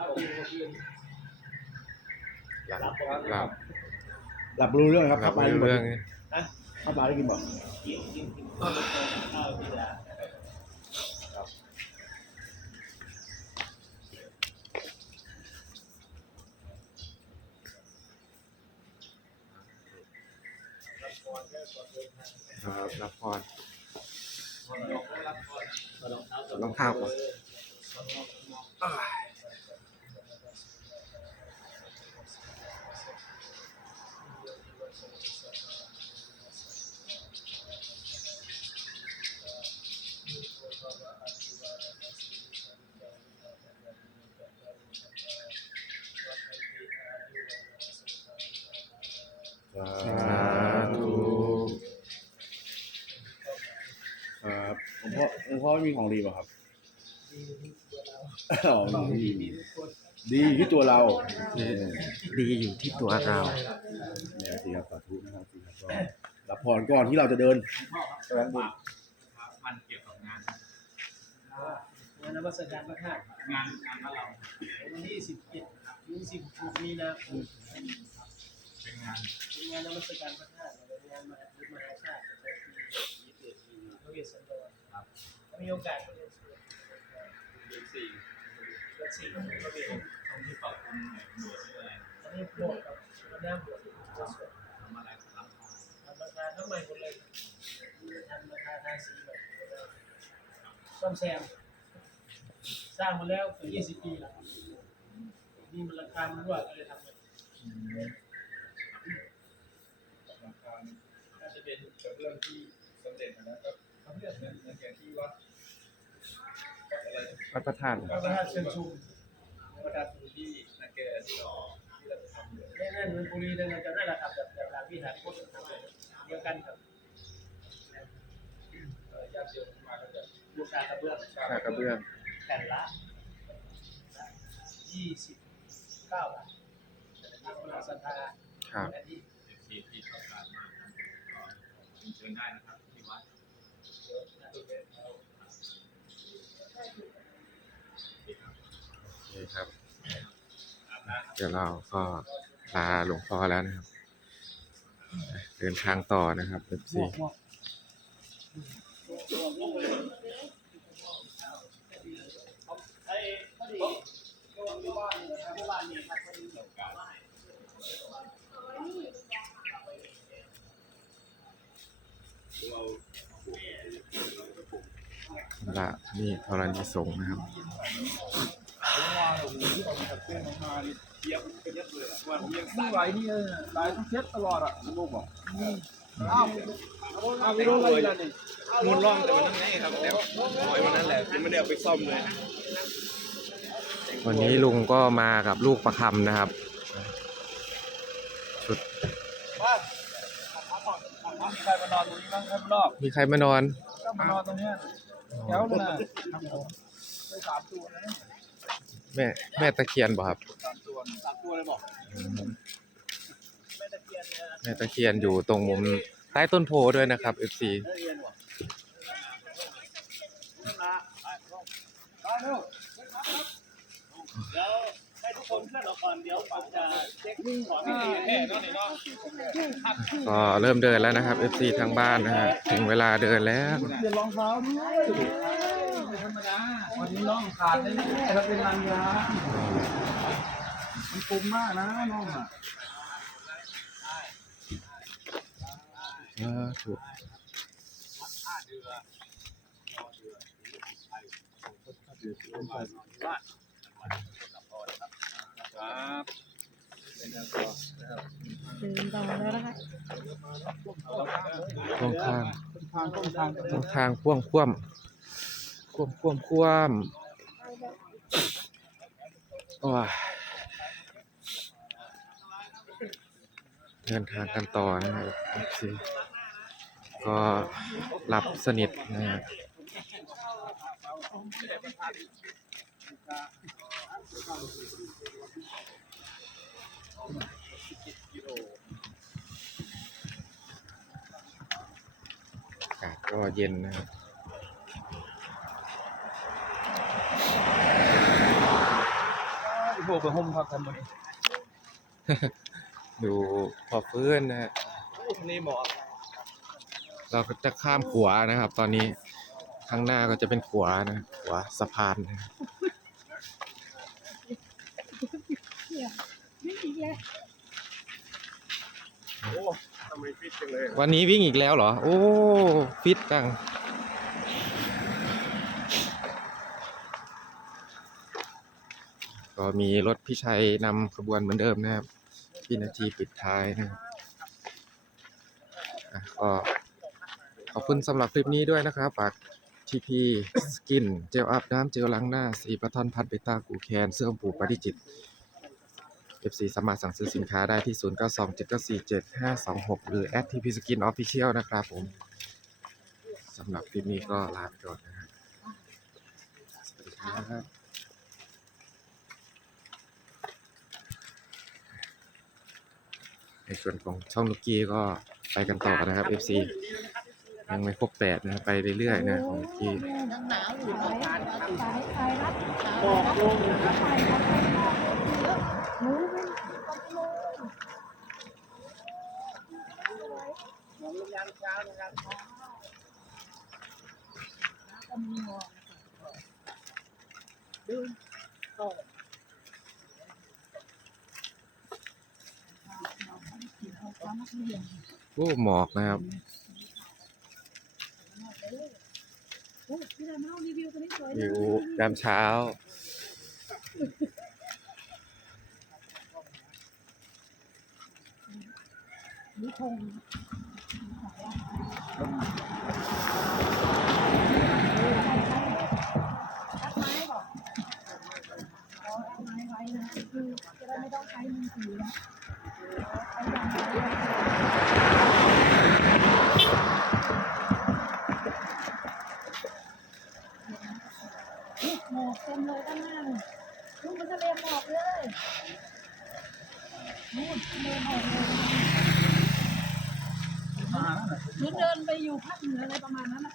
หลับหลับหลับรู้เรื่องครับหลัขับบไม่มารู้เรื่เรื่อองงขับมาได้กินบ่ครับรับพรรองเท้าก่อน สาธุครับหลวงพ่อหลวงพ่อไม่มีของดีป่ะครับอ๋อดีดีที่ตัวเราเออดีอยู่ที่ตัวเราเนี่ยสิครับสาธุนะครับสิครับก็รับพรก่อนที่เราจะเดินแสวงบุญมันเกี่ยวกับงานงา นวัตกรรพระธาตุงานงานบ้านเราวันที่17ถึง16มีนาคมเป็นงานเป็นงานนวัตกรรพระธาตุเป็นงานมหามหาชาติประจำปีพระเวสสันดรครับถ้ามีโอกาสก็เรียนเชิญเดือนสี่เดือนสี่ของพระเวสตรงที่ปรับปรุงหน่วยหน่วยอะไรตอนนี้โบสถ์กับพระนามบวชจะสวดทำอะไรครับทำราคานทั้งใหม่หมดเลยทำราคานทาสีใหม่ซ่อมแซม สร้างมาแล้วเกือบ20ปีแล้วนี่มันราคามันรั่วก็เลยทำมันราคาน่าจะเป็นกระเบื้องที่สำเร็จนะครับทำเรื่องนั้นอย่างที่วัดอะไรวัดพระธาตุพระธาตุเชิงชุมวัดดาตูที่นาแกที่เราที่เราทำเลยแน่นอนเมืองบุรีเนี่ยเราจะได้ระดับแบบแบบหลังวิหารพุทธทำเลยเดียวกันครับเอ่อญาติโยมมาก็จะบูชากระเบื้องชากระเบื้องแผ่นละยี่สิบเก้าบาททางพลังศรัทธาครับอันนี้เอฟซีที่ต้องการมากครับก็เชิญได้นะครับที่วัดโอเคครับ เดี๋ยวเราก็ลาหลวงพ่อแล้วนะครับ เดินทางต่อนะครับเอฟซี ละนี่ธรณีสงฆ์นะครับไม่ไหวนี่เออหลายต้องเช็ดตลอดอะลูกบอกอ้าวอ้าไปโดนอะไรล่ะนี่มุนร่องแต่มันนั่งไงครับแต่ปล่อยมันนั่นแหละยังไม่ได้เอาไปซ่อมเลย วันนี้ลุงก็มากับลูกประคำนะครับชุดใครมานอนตรงนี้บ้างใครมานอกมีใครมานอนก็มานอนตรงเนี้ยแถวเลยนะครับผมไปสามตัวนะแม่แม่ตะเคียนบ่ครับสามตัวสามตัวเลยบอกแม่ตะเคียนแม่ตะเคียนอยู่ตรงมุมใต้ต้นโพด้วยนะครับ FC ตะเคียนว่ะมาเร็ว เดี๋ยวให้ทุกคนเคลื่อนออกก่อนเดี๋ยวผมจะเช็คของนี่ที่แค่นอนนี่เนาะก็เริ่มเดินแล้วนะครับ FC ทางบ้านนะฮะถึงเวลาเดินแล้วเปลี่ยนรองเท้าด้วยไม่ธรรมดาวันนี้น้องขาดแน่ๆถ้าเป็นนางยามันปุ่มมากนะน้องอะสาธุ ครับเป็นนางตัวนะครับเดินต่อแล้วนะคะพ่วงข้างทางต้นทางพ่วงทางพ่วงคว่ำคว่ำคว่ำคว่ำโอ้ยเดินทางกันต่อนะครับ FC ก็หลับสนิทนะฮะ อากาศก็เย็นนะครับดบกไปห่มพักกันบนนี้ดูพอฟื้นนะฮะนี่หมอเราก็จะข้ามขวานะครับ ตอนนี้ข้างหน้าก็จะเป็นขวานะขวาสะพานนะครับ ทำไมฟิตจังเลยวันนี้วิ่งอีกแล้วเหรอ โอ้ ฟิตจัง ก็มีรถพี่ชัยนำขบวนเหมือนเดิมนะครับ พี่นาทีปิดท้ายนะครับอะก็ขอบคุณสำหรับคลิปนี้ด้วยนะครับ ฝากทีพีสกิน เจลอาบน้ำเจลล้างหน้า สีประทอนพัดเบต้ากูแคน เสื้อผูปฏิจิต FC สามารถสั่งซื้อสินค้าได้ที่ 0927947526 หรือ @tp skin official นะครับผมสำหรับคลิปนี้ก็ลาไปก่อนนะครับสวัสดีครับในส่วนของช่องนุกกี้ก็ไปกันต่อนะครับ FC ยังไม่ครบแปดนะไปเรื่อยๆนะของนุกกี้บอกลงนะครับ โอ้หมอกนะครับวิวยามเช้า หมอกเต็มเลยด้านหน้านู่นนู่นมันทะเลหมอกเลยนู่นทะเลหมอกเลย เหมือนเดินไปอยู่ภาคเหนืออะไรประมาณนั้นน่ะ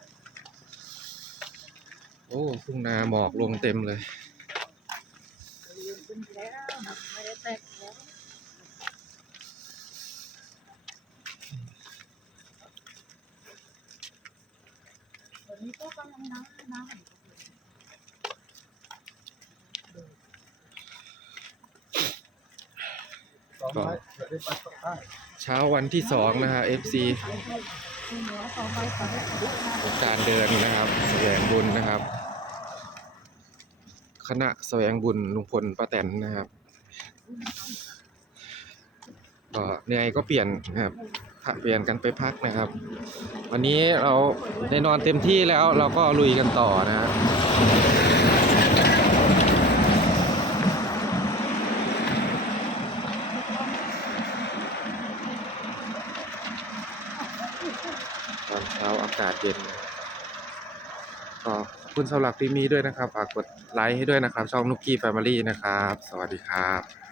โอ้ทุ่งนาหมอกลงเต็มเลย ขึ้นแล้วไม่ได้แตกแล้ววันนี้ก็กำลังน้ำน้ำ สองไม้เดี๋ยวได้ไปปั กใต้เช้าวันที่สองนะฮะ FC การเดินนะครับแสวงบุญนะครับ คณะแสวงบุญลุงพลป้าแตนนะครับก็เหนื่อยก็เปลี่ยนนะครับเปลี่ยนกันไปพักนะครับ วันนี้เราได้นอนเต็มที่แล้วเราก็ลุยกันต่อนะฮะต ช้าอากาศเย็นก็ขอบคุณสำหรับที่มีด้วยนะครับ ฝากกดไลค์ให้ด้วยนะครับ ช่องนุกกี้แฟมิลี่นะครับ สวัสดีครับ